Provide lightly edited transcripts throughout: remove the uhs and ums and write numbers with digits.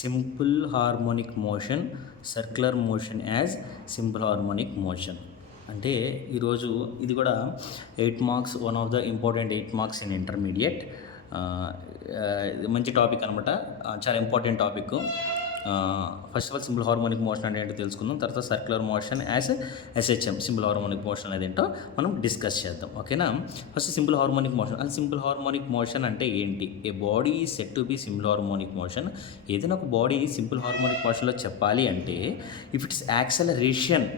Simple harmonic motion, circular motion as simple harmonic motion. అంటే ఈరోజు ఇది కూడా 8 marks, one of the important 8 marks in intermediate. మంచి topic అనమాట, చాలా important topic. First of all simple harmonic motion అంటే ఏంటో తెలుసుకుందాం. తర్వాత circular motion as SHM, simple harmonic motion అనేది ఏంటో మనం డిస్కస్ చేద్దాం. ఓకేనా? First simple harmonic motion. And simple harmonic motion అంటే ఏంటి? A body is set to be simple harmonic motion. ఏదైనా ఒక బాడీ సింపుల్ హార్మోనిక్ మోషన్లో చెప్పాలి అంటే if it's acceleration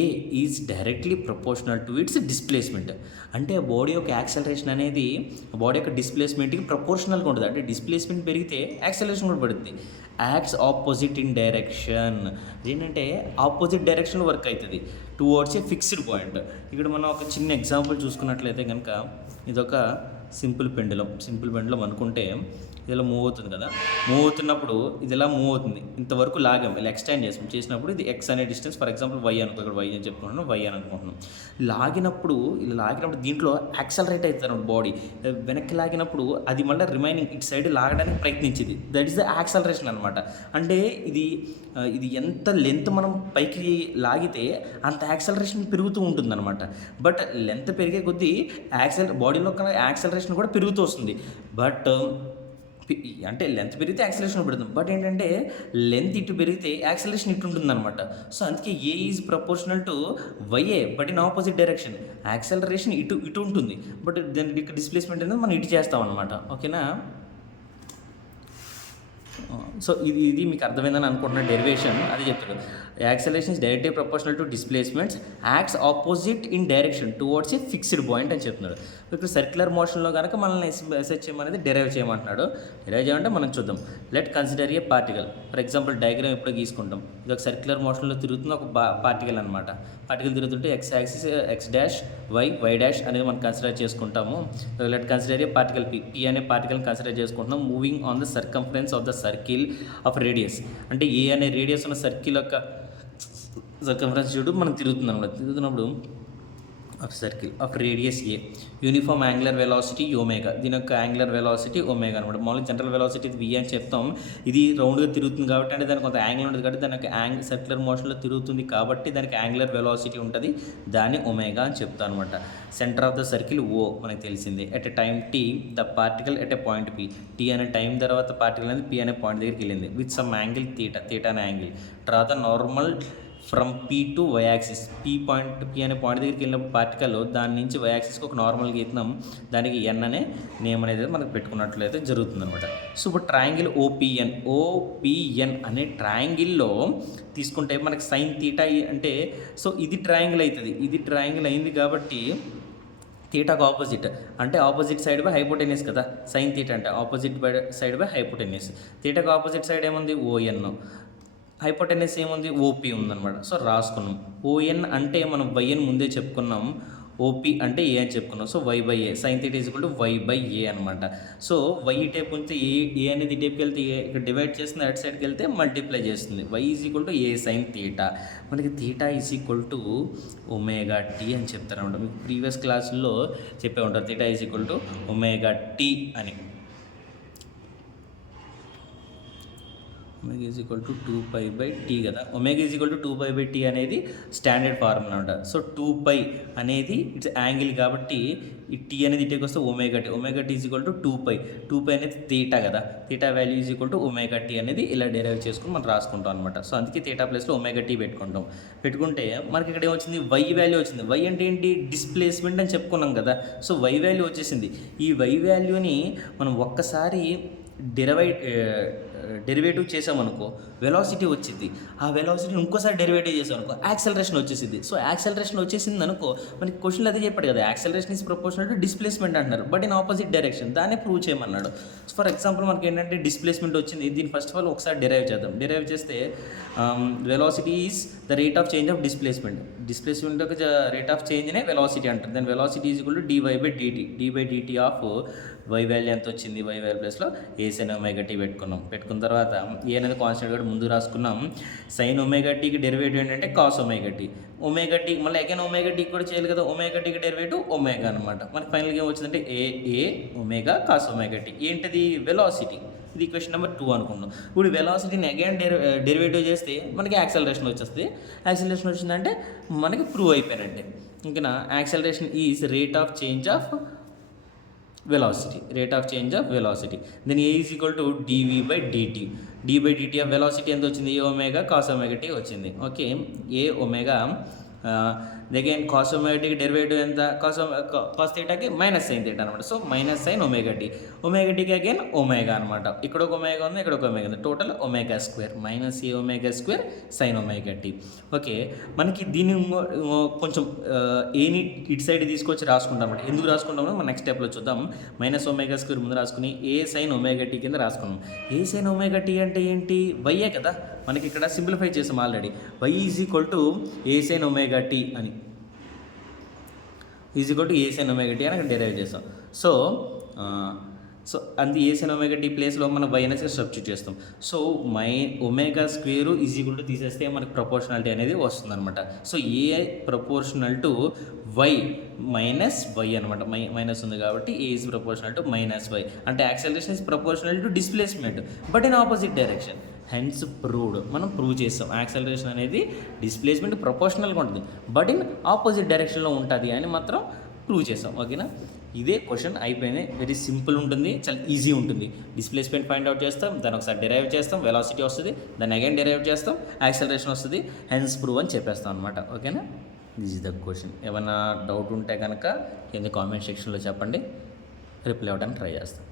A is directly proportional to it's displacement. అంటే బాడీ యొక్క acceleration అనేది బాడీ యొక్క డిస్ప్లేస్మెంట్కి ప్రపోర్షనల్గా ఉంటుంది. అంటే డిస్ప్లేస్మెంట్ పెరిగితే యాక్సలరేషన్ కూడా పడుతుంది. Acts opposite in direction. ఏంటంటే ఆపోజిట్ డైరెక్షన్లో వర్క్ అవుతుంది టువర్డ్స్ ఏ ఫిక్స్డ్ పాయింట్. ఇక్కడ మనం ఒక చిన్న ఎగ్జాంపుల్ చూసుకున్నట్లయితే కనుక ఇదొక సింపుల్ పెండులం అనుకుంటే ఇలా మూవ్ అవుతుంది కదా. మూవ్ అవుతున్నప్పుడు ఇది ఇలా మూవ్ అవుతుంది, ఇంతవరకు లాగాం, ఇలా ఎక్స్టెండ్ చేసినప్పుడు ఇది ఎక్స్ అనే డిస్టెన్స్, ఫర్ ఎగ్జాంపుల్ వై అనుకో, ఇక్కడ వై అని చెప్పుకుంటున్నాను, వై అని అనుకుంటున్నాం. లాగినప్పుడు దీంట్లో యాక్సలరేట్ అవుతుంది బాడీ. వెనక్కి లాగినప్పుడు అది మళ్ళీ రిమైనింగ్ ఇటు సైడ్ లాగడానికి ప్రయత్నించింది. దట్ ఈస్ ద యాక్సలరేషన్ అనమాట. అంటే ఇది ఎంత లెంత్ మనం పైకి లాగితే అంత యాక్సలరేషన్ పెరుగుతూ ఉంటుంది అనమాట. బట్ లెంత్ పెరిగే కొద్దీ బాడీలో యాక్సలరేషన్ కూడా పెరుగుతూ వస్తుంది. బట్ అంటే లెంత్ పెరిగితే యాక్సలరేషన్ పెడుతుంది. బట్ ఏంటంటే లెంత్ ఇటు పెరిగితే యాక్సలరేషన్ ఇటు ఉంటుంది అనమాట. సో అందుకే a is proportional to y a but in opposite direction. Acceleration ఇటు ఉంటుంది, బట్ దాని డిస్ప్లేస్మెంట్ అనేది మనం ఇటు చేస్తాం అనమాట. ఓకేనా? సో ఇది మీకు అర్థమైందని అనుకుంటున్న డెరివేషన్ అది చెప్తాడు. Acceleration is directly proportional to displacements, acts opposite in direction towards a fixed point అని చెప్తున్నాడు. ఇప్పుడు సర్క్యులర్ మోషన్లో కనుక మనల్ని ఎస్హెచ్ఎం అనేది డెరైవ్ చేయమంటున్నాడు. డెరైవ్ చేయమంటే మనం చూద్దాం. Let consider a particle. For example diagram ఎప్పుడు గీసుకుంటాం. ఇది ఒక సర్క్యులర్ మోషన్లో తిరుగుతున్న ఒక పార్టికల్ అనమాట. పార్టికల్ తిరుగుతుంటే x axis x dash, y dash అనేది మనం కన్సిడర్ చేసుకుంటాము. Let consider a particle p అనే పార్టికల్ కన్సిడర్ చేసుకుంటున్నాం. Moving on the circumference of the circle of radius. అంటే ఏ అనే రేడియస్ ఉన్న సర్కిల్ యొక్క సర్కంఫరెన్స్ చూడు మనం తిరుగుతున్నప్పుడు of circle of radius A, uniform angular velocity omega. దీని యొక్క యాంగులర్ వెలాసిటీ ఒమేగా అనమాట. మామూలుగా జనరల్ వెలాసిటీ వి అని చెప్తాం. ఇది రౌండ్గా తిరుగుతుంది కాబట్టి, అంటే దానికి కొంత యాంగిల్ ఉంటుంది కాబట్టి దాని యొక్క సర్క్యులర్ మోషన్లో తిరుగుతుంది కాబట్టి దానికి యాంగులర్ వెలాసిటీ ఉంటుంది, దాన్ని ఒమేగా అని చెప్తాం అనమాట. Centre of the circle O మనకు తెలిసింది. At a time t the particle at a point p. T అనే టైం తర్వాత పార్టికల్ అనేది పి అనే పాయింట్ దగ్గరికి వెళ్ళింది విత్ సమ్ యాంగిల్ తీటా అనే angle. Draw the normal from p to y axis. P అనే పాయింట్ దగ్గరికి వెళ్ళినప్పుడు పార్టికల్ దాని నుంచి వై యాక్సిస్కి ఒక నార్మల్ గీతున్నాం, దానికి ఎన్ అనే నేమ్ అనేది మనకు పెట్టుకున్నట్లయితే జరుగుతుంది అనమాట. సో ఇప్పుడు ట్రయాంగిల్ ఓపిఎన్ అనే ట్రయాంగిల్లో తీసుకుంటే మనకి సైన్ తీటా అంటే, సో ఇది ట్రయాంగిల్ అవుతుంది. ఇది ట్రయాంగిల్ అయింది కాబట్టి తీటాకు ఆపోజిట్ అంటే ఆపోజిట్ సైడ్ బై హైపోటెన్యూస్ కదా. సైన్ తీటా అంటే ఆపోజిట్ సైడ్ బై హైపోటెన్యూస్. తీటాకు ఆపోజిట్ సైడ్ ఏముంది? ఓఎన్. హైపోటెన్యూస్ ఏముంది? ఓపీ ఉందన్నమాట. సో రాసుకున్నాం. ఓఎన్ అంటే మనం వైఎన్ ముందే చెప్పుకున్నాం, ఓపీ అంటే ఏ అని చెప్పుకున్నాం. So y by a, sine theta is equal to y by a అనమాట. సో వై టైప్ ఉంటే ఏ అనేది టైప్కి వెళ్తే ఏ ఇక్కడ డివైడ్ చేస్తుంది, అటు సైడ్కి వెళ్తే మల్టిప్లై చేస్తుంది. Y is equal to a sine theta. మనకి theta is equal to omega t అని చెప్తారు అనమాట. మీకు ప్రీవియస్ క్లాసుల్లో చెప్పే ఉంటారు theta is equal to omega t అని. Omega is equal to 2π/t కదా. Omega is equal to 2π/t అనేది స్టాండర్డ్ ఫార్ములా అనమాట. సో 2π అనేది ఇట్స్ యాంగిల్ కాబట్టి ఈ టీ అనేది ఇటుకి వస్తే omega t is equal to 2π అనేది తీటా కదా. Theta value is equal to omega t అనేది ఇలా డెరైవ్ చేసుకుని మనం రాసుకుంటాం అనమాట. సో అందుకే తీటా ప్లేస్లో ఒమేగా టీ పెట్టుకుంటే మనకి ఇక్కడ ఏమొచ్చింది? వై వాల్యూ వచ్చింది. వై అంటే ఏంటి? డిస్ప్లేస్మెంట్ అని చెప్పుకున్నాం కదా. సో వై వాల్యూ వచ్చేసింది. ఈ వై వాల్యూని మనం ఒక్కసారి డెరివేటివ్ చేసామనుకో వెలాసిటీ వచ్చింది. ఆ వెలాసిటీ ఇంకోసారి డెరివేటివ్ చేసామనుకో యాక్సలరేషన్ వచ్చేసింది. సో యాక్సలరేషన్ వచ్చేసింది అనుకో, మనకి క్వశ్చన్లో అదే చెప్పాడు కదా, acceleration is proportional to displacement అంటున్నారు, బట్ ఇన్ ఆపోజిట్ డైరెక్షన్. దాన్ని ప్రూవ్ చేయమన్నాడు. ఫర్ ఎగ్జాంపుల్ మనకి ఏంటంటే డిస్ప్లేస్మెంట్ వచ్చింది. దీన్ని ఫస్ట్ ఆఫ్ ఆల్ ఒకసారి డెరైవ్ చేద్దాం. డెరైవ్ చేస్తే velocity is the rate of change of displacement యొక్క రేట్ ఆఫ్ చేంజ్నే వెలాసిటీ అంటారు. Then velocity is equal to dy/dt of y value ఎంత వచ్చింది? వై వాల్యూ ప్లేస్లో ఏ సైన్ ఒమేగా టీ పెట్టుకున్న తర్వాత ఏ అనేది కాన్స్టెంట్ కూడా ముందు రాసుకున్నాం. సైన్ ఒమేగా టీకి డెరివేటివ్ ఏంటంటే కాస్ ఒమేగా టీ మళ్ళీ అగైన్ ఒమేగా టీకి కూడా చేయాలి కదా. ఒమేగా టీకి డెరివేటివ్ ఒమేగా అనమాట. మనకి ఫైనల్గా ఏం వచ్చిందంటే ఏ ఒమేగా కాస్ ఒమేగా టీ. ఏంటిది? వెలాసిటీ. ఇది ఈక్వేషన్ నెంబర్ 2 అనుకున్నాం. ఇప్పుడు వెలాసిటీని అగైన్ డెరివేటివ్ చేస్తే మనకి యాక్సలరేషన్ వచ్చేస్తుంది. యాక్సలరేషన్ వచ్చిందంటే మనకి ప్రూవ్ అయిపోయినట్టే. ఇంకా acceleration is rate of change of velocity. Then A is equal to dv by dt. d by dt of velocity ఎంత వచ్చింది? a omega cos omega t వచ్చింది. Okay, a omega again cos ఒమేగాకి derivative ఎంత? Cos థీటాకి minus sine theta అనమాట. So minus sine ఒమేగాటీకి again omega అనమాట. ఇక్కడ ఒక ఒమేగా ఉంది, ఇక్కడ ఒక ఒమేగా ఉంది. Total omega square minus a omega square sine omega t. Okay, మనకి దీన్ని కొంచెం ఏని ఇటు సైడ్ తీసుకొచ్చి రాసుకుంటాం అనమాట. ఎందుకు రాసుకుంటామో మనం నెక్స్ట్ స్టెప్లో చూద్దాం. మైనస్ ఒమేగా స్క్వేర్ ముందు రాసుకుని ఏ సైన్ ఒమేగా టీ కింద రాసుకున్నాం. ఏ సైన్ ఒమేగా టీ అంటే ఏంటి? వైయే కదా. మనకి ఇక్కడ సింప్లిఫై చేసాం already. Y is equal to a sine omega t అని is equal to a sine omega t అని అక్కడ డెరైవ్ చేస్తాం. సో అది ఏ సైన్ ఒమేగా టీ ప్లేస్లో మనం వై అనేది సబ్స్టిట్యూట్ చేస్తాం. So omega square is equal to తీసేస్తే మనకి ప్రపోర్షనాలిటీ అనేది వస్తుంది అనమాట. So a proportional to y minus y అనమాట. మైనస్ ఉంది కాబట్టి a is proportional to minus y. అంటే acceleration is proportional to displacement but in opposite direction. Hence proved. మనం ప్రూవ్ చేస్తాం యాక్సలరేషన్ అనేది డిస్ప్లేస్మెంట్ ప్రపోర్షనల్గా ఉంటుంది బట్ ఇన్ ఆపోజిట్ డైరెక్షన్లో ఉంటుంది అని మాత్రం ప్రూవ్ చేస్తాం. ఓకేనా, ఇదే క్వశ్చన్ అయిపోయింది. వెరీ సింపుల్ ఉంటుంది, చాలా ఈజీ ఉంటుంది. డిస్ప్లేస్మెంట్ ఫైండ్ అవుట్ చేస్తాం, దాన్ని ఒకసారి డెరైవ్ చేస్తాం, వెలాసిటీ వస్తుంది, దాన్ని అగైన్ డెరైవ్ చేస్తాం, యాక్సలరేషన్ వస్తుంది, హెన్స్ ప్రూవ్ అని చెప్పేస్తాం అనమాట. ఓకేనా, దిస్ ఇస్ ద క్వశ్చన్. ఏమైనా డౌట్ ఉంటే కనుక కింద కామెంట్ సెక్షన్లో చెప్పండి, రిప్లై అవ్వడానికి ట్రై చేస్తాం.